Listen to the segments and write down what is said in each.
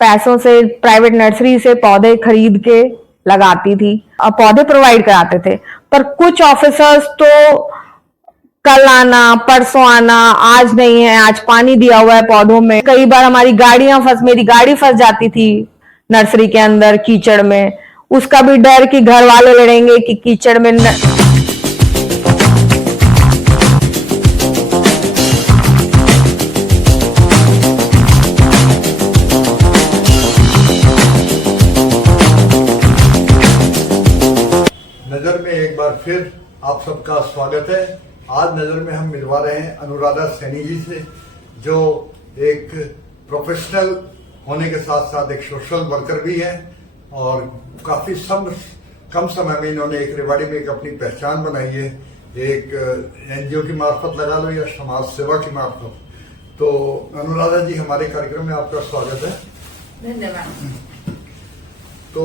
पैसों से private nursery से पौधे खरीद के लगाती थी, पौधे प्रोवाइड कराते थे। पर कुछ ऑफिसर्स तो कल आना, परसों आना, आज नहीं है, आज पानी दिया हुआ है पौधों में। कई बार मेरी गाड़ी फंस जाती थी नर्सरी के अंदर कीचड़ में। उसका भी डर कि घर वाले लड़ेंगे कि कीचड़ में नजर में एक बार फिर आप सबका स्वागत है। आज नजर में हम मिलवा रहे हैं अनुराधा सैनी जी से, जो एक प्रोफेशनल होने के साथ साथ एक सोशल वर्कर भी है और काफी कम समय में इन्होंने एक रेवाड़ी में एक अपनी पहचान बनाई है, एक एनजीओ की मार्फत लगा लो या समाज सेवा की मार्फत। तो अनुराधा जी, हमारे कार्यक्रम में आपका स्वागत है। धन्यवाद। तो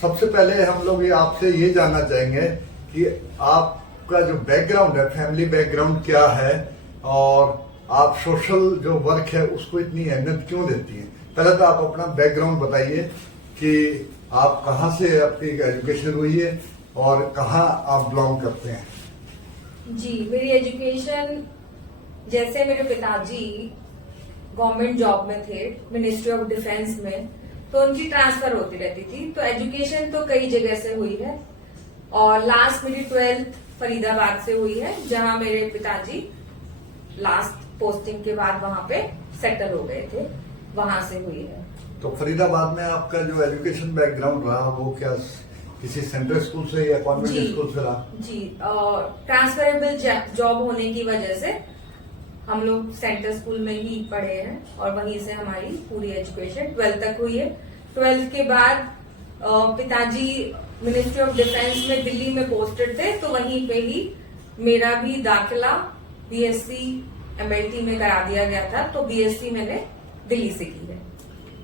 सबसे पहले हम लोग आपसे ये जानना चाहेंगे कि आपका जो बैकग्राउंड है, फैमिली बैकग्राउंड क्या है और आप सोशल जो वर्क है उसको इतनी अहमियत क्यों देती हैं। पहले तो आप अपना बैकग्राउंड बताइए कि आप कहाँ से आपकी एजुकेशन हुई है और कहाँ आप बिलोंग करते हैं। जी, मेरी एजुकेशन, जैसे मेरे पिताजी गवर्नमेंट जॉब में थे, मिनिस्ट्री ऑफ डिफेंस में, तो उनकी ट्रांसफर होती रहती थी। तो एजुकेशन तो कई जगह से हुई है और लास्ट मेरी 12th फरीदाबाद से हुई है, जहां मेरे पिताजी लास्ट पोस्टिंग के बाद वहां पे सेटल हो गए थे, वहां से हुई है। तो फरीदाबाद में आपका जो एजुकेशन बैकग्राउंड रहा वो क्या किसी सेंट्रल स्कूल से या कॉन्वेंट स्कूल से रहा? जी, ट्रांसफरेबल जॉब होने की वजह से हम लोग सेंट्रल स्कूल में ही पढ़े हैं और वहीं से हमारी पूरी एजुकेशन 12th तक हुई है। 12th के बाद पिताजी मिनिस्ट्री ऑफ डिफेंस में दिल्ली में पोस्टेड थे, तो वहीं पे ही मेरा भी दाखिला बीएससी एमएलटी में करा दिया गया था। तो बीएससी मैंने दिल्ली से की है।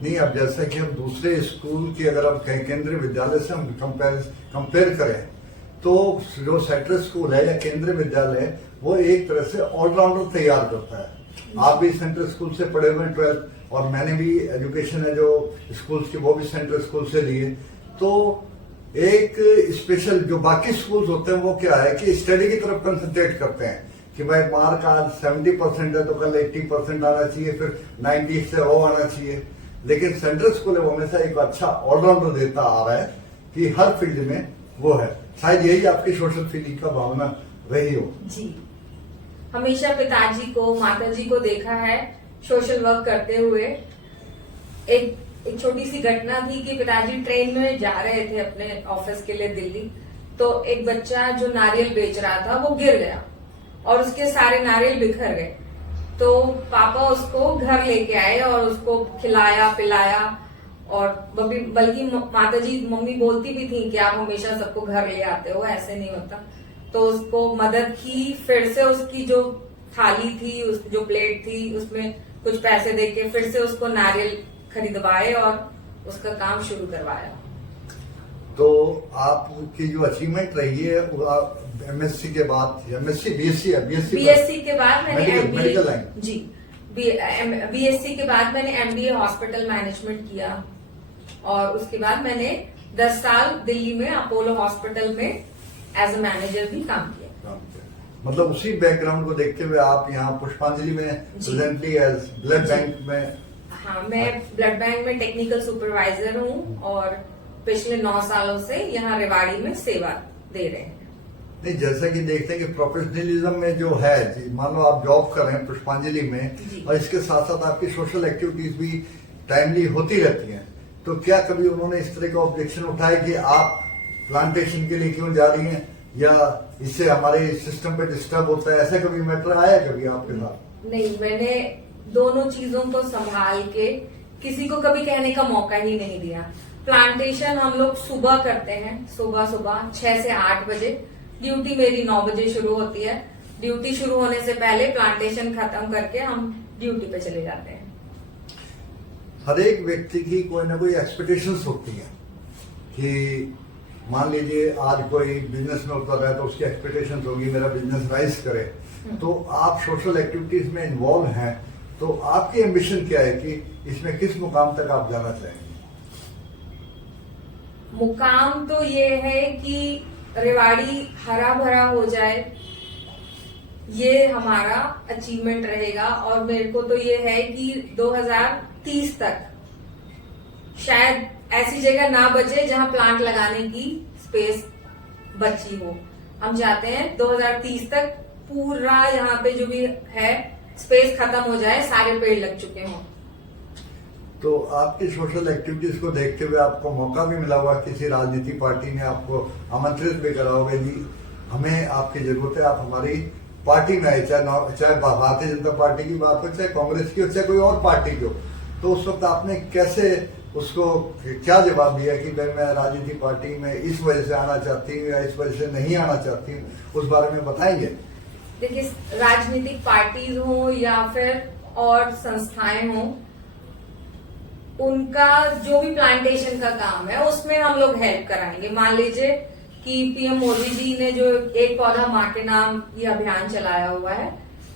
नहीं, अब जैसा कि हम दूसरे स्कूल की अगर हम कहीं केंद्रीय विद्यालय से हम कंपेयर करें तो जो सेंट्रल स्कूल है या केंद्रीय विद्यालय है वो एक तरह से ऑलराउंडर तैयार करता है। आप भी सेंट्रल स्कूल से पढ़े हुए 12th और मैंने भी एजुकेशन है जो स्कूल की वो भी सेंट्रल स्कूल से लिए। तो एक स्पेशल जो बाकी स्कूल होते हैं वो क्या है कि स्टडी की तरफ कंसंट्रेट करते हैं कि भाई मार्क आज 70% है तो कल 80% आना चाहिए, फिर 90 से वो आना चाहिए। लेकिन सेंट्रल स्कूल हमेशा एक अच्छा ऑलराउंडर देता आ रहा है कि हर फील्ड में वो है। शायद यही आपकी सोशल फील्ड का भावना रही हो। जी, हमेशा पिताजी को, माताजी को देखा है सोशल वर्क करते हुए। एक छोटी सी घटना थी कि पिताजी ट्रेन में जा रहे थे अपने ऑफिस के लिए दिल्ली, तो एक बच्चा जो नारियल बेच रहा था वो गिर गया और उसके सारे नारियल बिखर गए। तो पापा उसको घर लेके आए और उसको खिलाया पिलाया, और बल्कि माताजी मम्मी बोलती भी थी कि आप हमेशा सबको घर ले आते हो, ऐसे नहीं होता। तो उसको मदद की, फिर से उसकी जो थाली थी, उसकी जो प्लेट थी, उसमें कुछ पैसे देके फिर से उसको नारियल खरीदवाए और उसका काम शुरू करवाया। तो आपकी जो अचीवमेंट रही है एमएससी के बाद, एमएससी बीएससी के बाद मैंने मेडिकल लाइन, जी, बीएससी के बाद मैंने एमबीए हॉस्पिटल मैनेजमेंट किया और उसके बाद मैंने 10 साल दिल्ली में अपोलो हॉस्पिटल में एज अ मैनेजर भी काम किया। मतलब उसी बैकग्राउंड को देखते हुए आप यहाँ पुष्पांजलि में प्रेजेंटली एज ब्लड बैंक में? हाँ, मैं ब्लड बैंक में टेक्निकल सुपरवाइजर हूँ और पिछले 9 सालों से यहाँ रेवाड़ी में सेवा दे रहे हैं। नहीं, जैसा कि देखते हैं कि प्रोफेशनलिज्म में जो है, मान लो आप जॉब कर रहे हैं पुष्पांजलि में और इसके साथ साथ आपकी सोशल एक्टिविटीज भी टाइमली होती रहती हैं, तो क्या कभी उन्होंने इस तरह का ऑब्जेक्शन उठाया कि आप प्लांटेशन के लिए क्यों जा रही हैं या इससे हमारे सिस्टम पे डिस्टर्ब होता है, ऐसा कभी मैटर आया कभी आपके साथ? नहीं, मैंने दोनों चीजों को संभाल के किसी को कभी कहने का मौका ही नहीं दिया। प्लांटेशन हम लोग सुबह करते हैं, सुबह 6 से 8 बजे। ड्यूटी मेरी 9 बजे शुरू होती है। ड्यूटी शुरू होने से पहले प्लांटेशन खत्म करके हम ड्यूटी पे चले जाते हैं। हर एक व्यक्ति की कोई ना कोई एक्सपेक्टेशंस होती है कि मान लीजिए आज कोई बिजनेस में उतर रहा है तो उसकी एक्सपेक्टेशंस होगी मेरा बिजनेस राइज करे। तो आप सोशल एक्टिविटीज में इन्वॉल्व हैं, तो आपकी एम्बिशन क्या है कि इसमें किस मुकाम तक आप जाना चाहेंगे? मुकाम तो ये है कि रेवाड़ी हरा भरा हो जाए, ये हमारा अचीवमेंट रहेगा। और मेरे को तो ये है कि 2030 तक शायद ऐसी जगह ना बचे जहां प्लांट लगाने की स्पेस बची हो। हम चाहते हैं 2030 तक पूरा यहाँ पे जो भी है स्पेस खत्म हो जाए, सारे पेड़ लग चुके हों। तो आपकी सोशल एक्टिविटीज को देखते हुए आपको मौका भी मिला होगा, किसी राजनीतिक पार्टी ने आपको आमंत्रित भी करा होगा, जी हमें आपकी जरूरत है, आप हमारी पार्टी में आए, चाहे भारतीय जनता पार्टी की बात हो, चाहे कांग्रेस की हो, चाहे कोई और पार्टी की हो। तो उस वक्त आपने कैसे उसको क्या जवाब दिया कि भाई मैं राजनीतिक पार्टी में इस वजह से आना चाहती हूँ या इस वजह से नहीं आना चाहती हूँ, उस बारे में बताएंगे? देखिए, राजनीतिक पार्टीज हो या फिर और संस्थाएं हो, उनका जो भी प्लांटेशन का काम है उसमें हम लोग हेल्प कराएंगे। मान लीजिए कि पीएम मोदी जी ने जो एक पौधा मां के नाम ये अभियान चलाया हुआ है,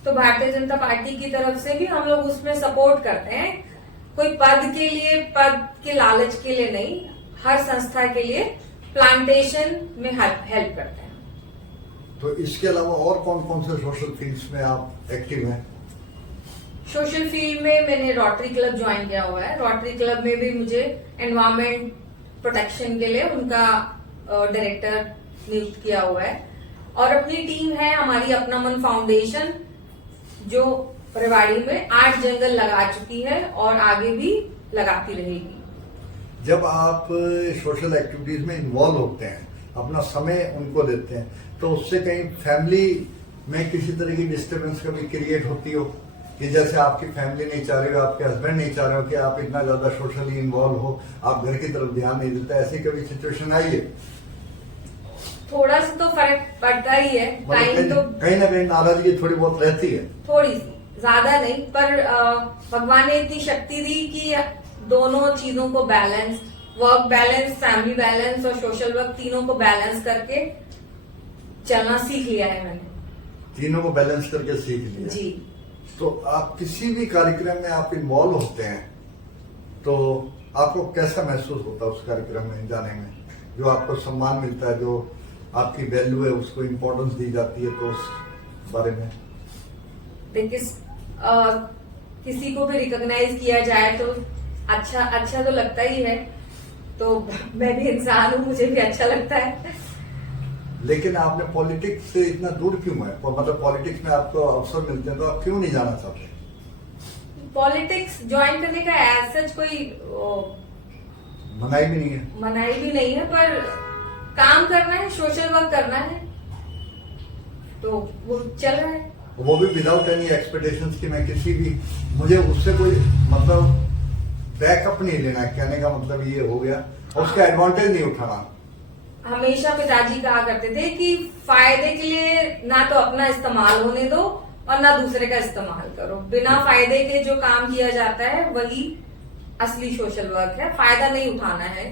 तो भारतीय जनता पार्टी की तरफ से भी हम लोग उसमें सपोर्ट करते हैं। कोई पद के लिए, पद के लालच के लिए नहीं, हर संस्था के लिए प्लांटेशन में हेल्प करते हैं। तो इसके अलावा और कौन कौन से सोशल फील्ड्स में आप एक्टिव हैं? सोशल फील्ड में मैंने रोटरी क्लब ज्वाइन किया हुआ है। रोटरी क्लब में भी मुझे एनवायरमेंट प्रोटेक्शन के लिए उनका डायरेक्टर नियुक्त किया हुआ है। और अपनी टीम है हमारी अपना मन फाउंडेशन, जो रेवाड़ी में 8 जंगल लगा चुकी है और आगे भी लगाती रहेगी। जब आप सोशल एक्टिविटीज में इन्वॉल्व होते हैं, अपना समय उनको देते हैं, तो उससे कहीं फैमिली में किसी तरह की डिस्टर्बेंस कभी क्रिएट होती हो कि जैसे आपकी फैमिली नहीं चाह रही हो, आपके हस्बैंड नहीं चाह रहे हो कि आप इतना ज्यादा सोशली इन्वॉल्व हो, आप घर की तरफ ध्यान नहीं देते, ऐसी कभी सिचुएशन आई है? थोड़ा सा तो फर्क पड़ता ही है, टाइम तो कहीं ना कहीं नाराजगी थोड़ी बहुत रहती है, थोड़ी सी, ज्यादा नहीं, पर भगवान ने इतनी शक्ति दी कि दोनों चीजों को balance, work balance, family balance और सोशल वर्क, तीनों को बैलेंस करके चलना सीख लिया है मैंने। तीनों को बैलेंस करके सीख लिया जी। तो आप किसी भी कार्यक्रम में आप इन्वॉल्व होते हैं तो आपको कैसा महसूस होता है उस कार्यक्रम में जाने में? जो आपको सम्मान मिलता है, जो आपकी वैल्यू है, उसको इम्पोर्टेंस दी जाती है, तो उस बारे में? देखिए, किसी को भी रिकॉग्नाइज किया जाए तो अच्छा तो लगता ही है। तो मैं भी इंसान हूँ, मुझे भी अच्छा लगता है। लेकिन आपने पॉलिटिक्स से इतना दूर क्यों है? मतलब पॉलिटिक्स में आपको अवसर मिलते हैं तो आप क्यों नहीं जाना चाहते? पॉलिटिक्स ज्वाइन करने का ऐसा कोई मनाही भी नहीं है? मनाही भी नहीं है, पर काम करना है, सोशल वर्क करना है, तो वो चल रहा है। वो भी विदाउट एनी एक्सपेक्टेशंस कि मैं किसी भी, मुझे उससे कोई मतलब बैकअप नहीं लेना है, कहने का मतलब ये हो गया, और उसका एडवांटेज नहीं उठाना। हमेशा पिताजी कहा करते थे कि फायदे के लिए ना तो अपना इस्तेमाल होने दो और ना दूसरे का इस्तेमाल करो। बिना फायदे के जो काम किया जाता है वही असली सोशल वर्क है। फायदा नहीं उठाना है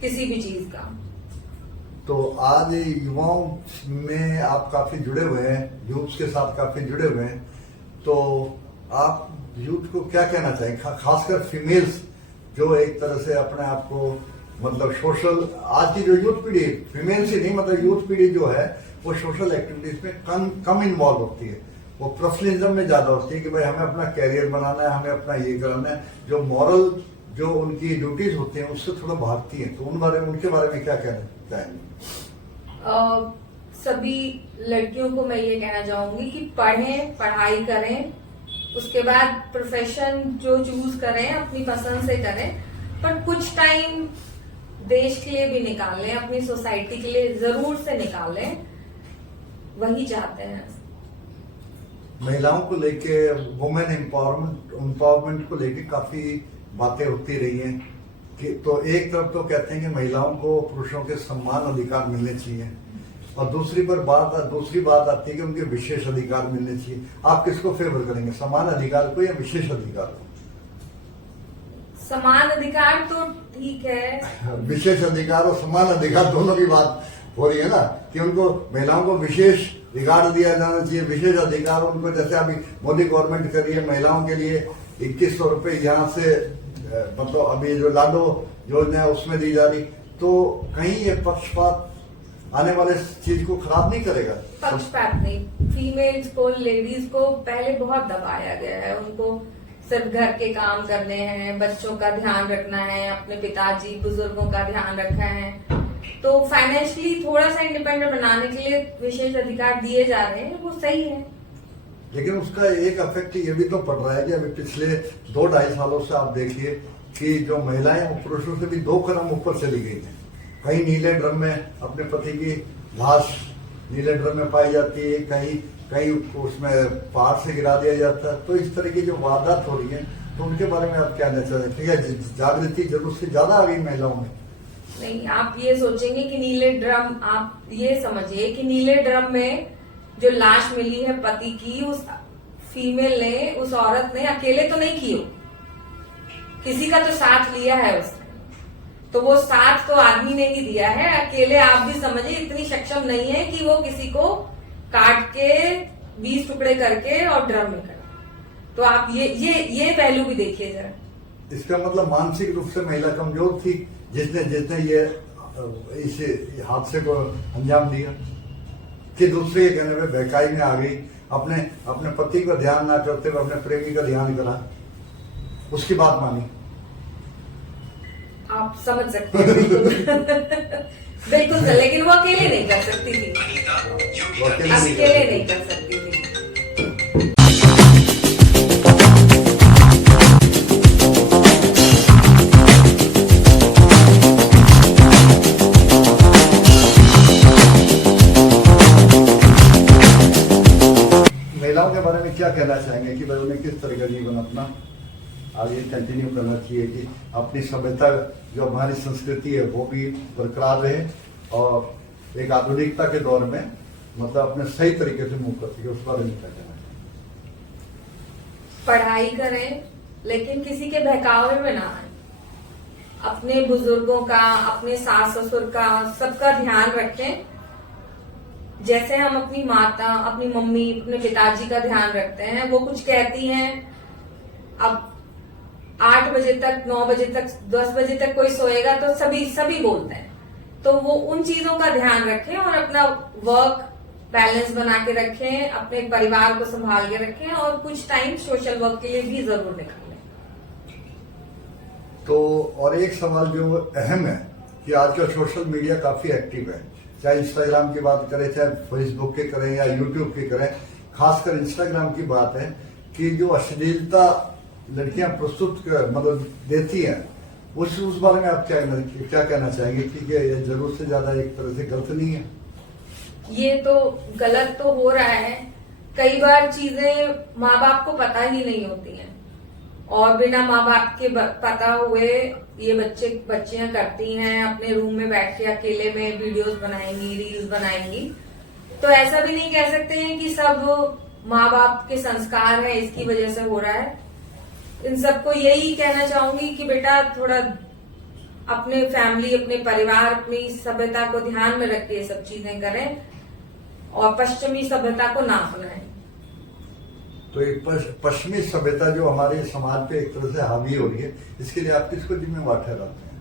किसी भी चीज का। तो आज युवाओं में आप काफी जुड़े हुए हैं, यूथ के साथ काफी जुड़े हुए हैं, तो आप यूथ को क्या कहना चाहेंगे, खासकर फीमेल्स जो एक तरह से अपने आप को मतलब सोशल, आज की जो यूथ पीढ़ी, फीमेल्स ही नहीं मतलब यूथ पीढ़ी जो है वो सोशल एक्टिविटीज में कम इन्वॉल्व होती है, वो प्रोफेशनलिज्म में ज्यादा होती है कि भाई हमें अपना कैरियर बनाना है, हमें अपना ये करना है, जो मॉरल जो उनकी ड्यूटीज होती हैं उससे थोड़ा भागती हैं। तो उनके बारे में क्या कहना चाहेंगे? सभी लड़कियों को मैं ये कहना चाहूंगी कि पढ़ें, पढ़ाई करें, उसके बाद प्रोफेशन जो चूज करें अपनी पसंद से करें, पर कुछ टाइम देश के लिए भी निकाल लें, अपनी सोसाइटी के लिए जरूर से निकाल लें, वही चाहते हैं। महिलाओं को लेके, वुमेन एम्पावरमेंट को लेके काफी बातें होती रही हैं कि तो एक तरफ तो कहते हैं कि महिलाओं को पुरुषों के समान अधिकार मिलने चाहिए, और दूसरी बात आती है कि उनके विशेष अधिकार मिलने चाहिए। आप किसको फेवर करेंगे, समान अधिकार को या विशेष अधिकार को? समान अधिकार तो ठीक है, विशेष अधिकार और समान अधिकार दोनों की बात हो रही है ना, कि उनको महिलाओं को विशेष रिगार्ड दिया जाना चाहिए, विशेष अधिकार उनको, जैसे अभी मोदी गवर्नमेंट कर रही है महिलाओं के लिए 2100 रुपए यहाँ से मतलब अभी जो लाडो योजना है उसमें दी जा रही, तो कहीं ये पक्षपात आने वाले चीज को खराब नहीं करेगा? पक्षपात नहीं, फीमेल्स को, लेडीज को पहले बहुत दबाया गया है, उनको सिर्फ घर के काम करने हैं, बच्चों का ध्यान रखना है, अपने पिताजी बुजुर्गों का ध्यान रखना है, तो फाइनेंशियली थोड़ा सा इंडिपेंडेंट बनाने के लिए विशेष अधिकार दिए जा रहे हैं, वो सही है। लेकिन उसका एक इफेक्ट ये भी तो पड़ रहा है कि अभी पिछले 2-2.5 सालों से आप देखिए कि जो महिलाएं वो पुरुषों से भी 2 कदम ऊपर चली गई हैं। कहीं नीले ड्रम में अपने पति की लाश नीले ड्रम में पाई जाती है, कहीं कहीं उसमें पहाड़ से गिरा दिया जाता है। तो इस तरह की जो वारदात हो रही है, तो उनके बारे में आप क्या कहना चाहते हैं? ठीक है, जागृति जरूरत से ज्यादा आ गई महिलाओं में। नहीं, आप ये सोचेंगे कि नीले ड्रम, आप ये समझिए कि नीले ड्रम में जो लाश मिली है पति की, उस फीमेल ने, उस औरत ने अकेले तो नहीं की हो, किसी का तो साथ लिया है उसने, तो वो साथ तो आदमी ने ही दिया है। अकेले आप भी समझिए इतनी सक्षम नहीं है कि वो किसी को काट के 20 टुकड़े करके और ड्रम में करे। तो आप ये पहलू भी देखिए जरा। इसका मतलब मानसिक रूप से महिला कमजोर थी जिसने ये इस हादसे को अंजाम दिया, कि दूसरे के कहने पे बहकाई में आ गई, अपने पति का ध्यान ना करते हुए अपने प्रेमी का ध्यान करा, उसकी बात मानी। आप समझ सकते हैं बिल्कुल बिल्कुल सर, लेकिन वो अकेले नहीं कर सकती थी, अकेले नहीं कर सकती थी। महिलाओं के बारे में क्या कहना चाहेंगे कि भाई उन्हें किस तरह का जीवन अपना आगे कंटिन्यू करना चाहिए, कि अपनी सभ्यता जो हमारी संस्कृति है वो भी बरकरार रहे और एक आधुनिकता के दौर में मतलब अपने सही तरीके से मूव कर सके? उस बारे में क्या कहना चाहिए? पढ़ाई करें लेकिन किसी के बहकावे में ना आए, अपने बुजुर्गों का, अपने सास ससुर का, सबका ध्यान रखें। जैसे हम अपनी माता, अपनी मम्मी, अपने पिताजी का ध्यान रखते हैं, वो कुछ कहती हैं, अब 8 बजे तक, 9 बजे तक, 10 बजे तक कोई सोएगा तो सभी बोलते हैं, तो वो उन चीजों का ध्यान रखें और अपना वर्क बैलेंस बना के रखें, अपने परिवार को संभाल के रखें और कुछ टाइम सोशल वर्क के लिए भी जरूर निकालें। तो और एक सवाल जो अहम है कि आजकल सोशल मीडिया काफी एक्टिव है, चाहे इंस्टाग्राम की बात करें, चाहे फेसबुक की करें या यूट्यूब की करें, खासकर इंस्टाग्राम की बात है कि जो अश्लीलता लड़कियां प्रस्तुत मतलब देती हैं, उस बारे में आप क्या कहना चाहेंगे? ठीक है, ये जरूरत से ज्यादा एक तरह से गलत नहीं है? ये तो गलत तो हो रहा है, कई बार चीजें माँ बाप को पता ही नहीं होती हैं और बिना माँ बाप के पता हुए ये बच्चियां करती हैं, अपने रूम में बैठ के अकेले में वीडियोस बनाएंगी, रील्स बनाएंगी। तो ऐसा भी नहीं कह सकते हैं कि सब माँ बाप के संस्कार है इसकी वजह से हो रहा है। इन सबको यही कहना चाहूंगी कि बेटा थोड़ा अपने फैमिली, अपने परिवार, अपनी सभ्यता को ध्यान में रख के ये सब चीजें करें और पश्चिमी सभ्यता को ना अपनाएं। तो एक पश्चिमी सभ्यता जो हमारे समाज पे एक तरह से हावी हो रही है, इसके लिए आप किसको जिम्मेवार ठहराते हैं?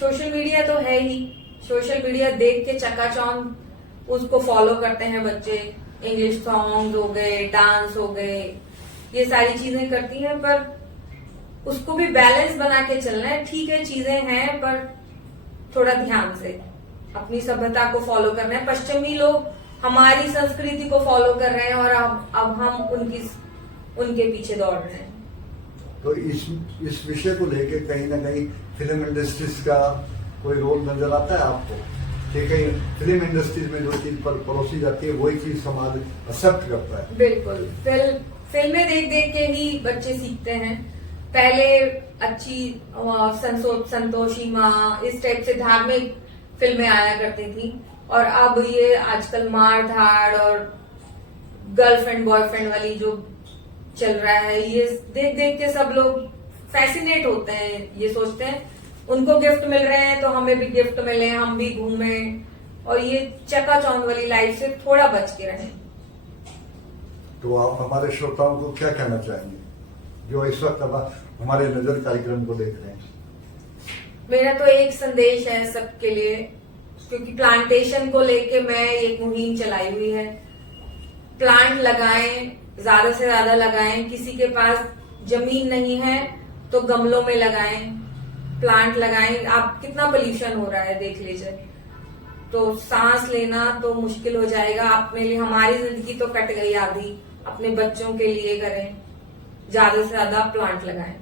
सोशल मीडिया तो है ही, सोशल मीडिया देख के चकाचौंध उसको फॉलो करते हैं बच्चे, इंग्लिश सॉन्ग हो गए, डांस हो गए, ये सारी चीजें करती हैं, पर उसको भी बैलेंस बना के चलना है। ठीक है, चीजें हैं पर थोड़ा ध्यान से अपनी सभ्यता को फॉलो करना है। पश्चिमी लोग हमारी संस्कृति को फॉलो कर रहे हैं और अब हम उनके पीछे दौड़ रहे हैं। तो इस विषय को लेके कहीं ना कहीं फिल्म इंडस्ट्रीज का कोई रोल नजर आता है आपको? कि कहीं फिल्म इंडस्ट्रीज में जो चीज पर परोसी जाती है वही चीज समाज एक्सेप्ट करता है? बिल्कुल, फिल्में देख देख के ही बच्चे सीखते हैं। पहले अच्छी संतोषी माँ, इस टाइप से धार्मिक फिल्में आया करती थी और अब ये आजकल मार धाड़ और गर्लफ्रेंड बॉयफ्रेंड वाली जो चल रहा है, ये देख देख के सब लोग फैसिनेट होते हैं, ये सोचते हैं उनको गिफ्ट मिल रहे हैं तो हमें भी गिफ्ट मिले, हम भी घूमे और ये चकाचौंध वाली लाइफ से थोड़ा बच के रहें। तो आप हमारे श्रोताओं को क्या कहना चाहेंगे जो इस वक्त अब हमारे नजर कार्यक्रम को देख रहे हैं? मेरा तो एक संदेश है सबके लिए, क्योंकि प्लांटेशन को लेके मैं एक मुहिम चलाई हुई है। प्लांट लगाएं, ज्यादा से ज्यादा लगाएं। किसी के पास जमीन नहीं है तो गमलों में लगाएं, प्लांट लगाएं। आप कितना पोल्यूशन हो रहा है देख लीजिए, तो सांस लेना तो मुश्किल हो जाएगा। अपने लिए हमारी जिंदगी तो कट गई आधी, अपने बच्चों के लिए करें, ज्यादा से ज्यादा प्लांट लगाएं।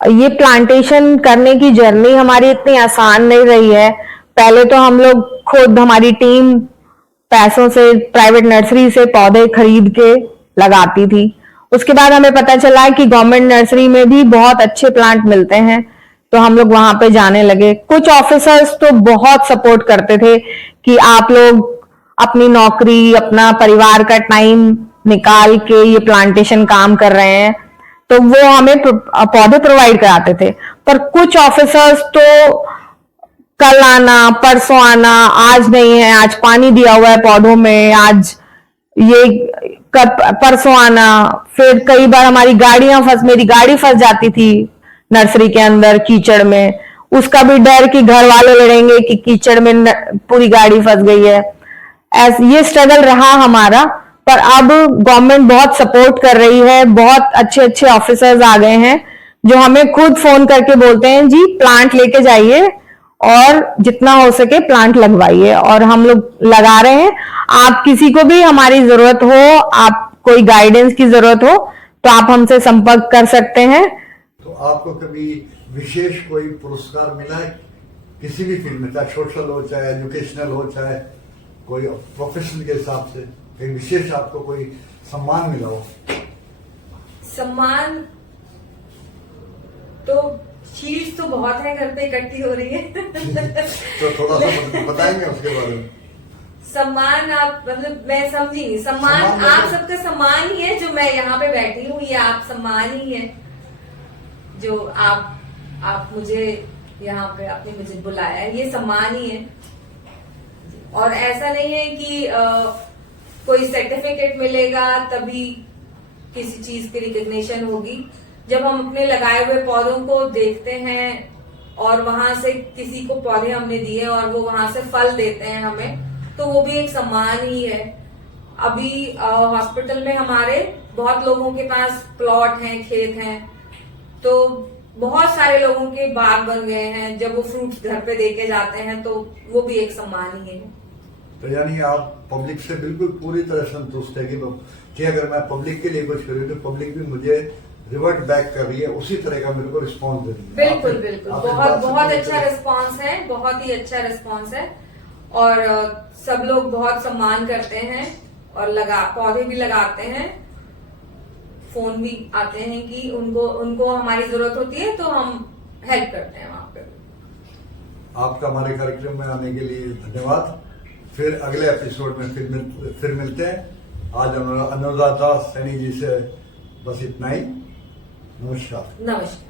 ये प्लांटेशन करने की जर्नी हमारी इतनी आसान नहीं रही है। पहले तो हम लोग खुद, हमारी टीम पैसों से प्राइवेट नर्सरी से पौधे खरीद के लगाती थी। उसके बाद हमें पता चला कि गवर्नमेंट नर्सरी में भी बहुत अच्छे प्लांट मिलते हैं, तो हम लोग वहां पे जाने लगे। कुछ ऑफिसर्स तो बहुत सपोर्ट करते थे कि आप लोग अपनी नौकरी, अपना परिवार का टाइम निकाल के ये प्लांटेशन काम कर रहे हैं, तो वो हमें पौधे प्रोवाइड कराते थे। पर कुछ ऑफिसर्स तो कल आना, परसों आना, आज नहीं है, आज पानी दिया हुआ है पौधों में, आज ये परसों आना। फिर कई बार हमारी मेरी गाड़ी फंस जाती थी नर्सरी के अंदर कीचड़ में, उसका भी डर कि घर वाले लड़ेंगे कि कीचड़ में पूरी गाड़ी फंस गई है। ये स्ट्रगल रहा हमारा, पर अब गवर्नमेंट बहुत सपोर्ट कर रही है। बहुत अच्छे अच्छे ऑफिसर्स आ गए हैं जो हमें खुद फोन करके बोलते हैं, जी प्लांट लेके जाइए और जितना हो सके प्लांट लगवाइए, और हम लोग लगा रहे हैं। आप किसी को भी हमारी जरूरत हो, आप कोई गाइडेंस की जरूरत हो, तो आप हमसे संपर्क कर सकते हैं। तो आपको कभी विशेष कोई पुरस्कार मिला है किसी भी फील्ड में, चाहे सोशल हो, चाहे एजुकेशनल हो, चाहे कोई प्रोफेशन के हिसाब से कहीं विशेष आपको कोई सम्मान मिला हो? सम्मान तो शीट्स तो बहुत है घर पे इकट्ठी हो रही है तो थोड़ा सा बताएंगे उसके बारे में। सम्मान आप मतलब मैं समझी नहीं। सम्मान आप सबका सम्मान ही है, जो मैं यहाँ पे बैठी हूँ ये आप सम्मान ही है, जो आप मुझे यहाँ पे आपने मुझे बुलाया है, ये सम्मान ही है। और ऐसा नहीं है कि कोई सर्टिफिकेट मिलेगा तभी किसी चीज की रिकग्निशन होगी। जब हम अपने लगाए हुए पौधों को देखते हैं और वहां से किसी को पौधे हमने दिए और वो वहां से फल देते हैं हमें, तो वो भी एक सम्मान ही है। अभी हॉस्पिटल में हमारे बहुत लोगों के पास प्लॉट हैं, खेत हैं, तो बहुत सारे लोगों के बाग बन गए हैं। जब वो फ्रूट्स घर पे देके जाते हैं तो वो भी एक सम्मान ही है। तो यानी आप पब्लिक से बिल्कुल पूरी तरह संतुष्ट है कि अगर मैं पब्लिक के लिए कुछ करूँ तो पब्लिक भी मुझे रिवर्ट बैक कर रही है, उसी तरह का मेरे को रिस्पॉन्स दे रही है? बिल्कुल बिल्कुल, बहुत अच्छा रिस्पॉन्स है, बहुत ही अच्छा रिस्पॉन्स है। और सब लोग बहुत सम्मान करते हैं और पौधे भी लगाते हैं। फोन भी आते हैं कि उनको हमारी जरूरत होती है तो हम हेल्प करते हैं वहां पे। आपका हमारे कार्यक्रम में आने के लिए धन्यवाद। फिर अगले एपिसोड में फिर मिलते हैं। आज अनुराधा सैनी जी से बस इतना ही। नमस्कार। नमस्कार।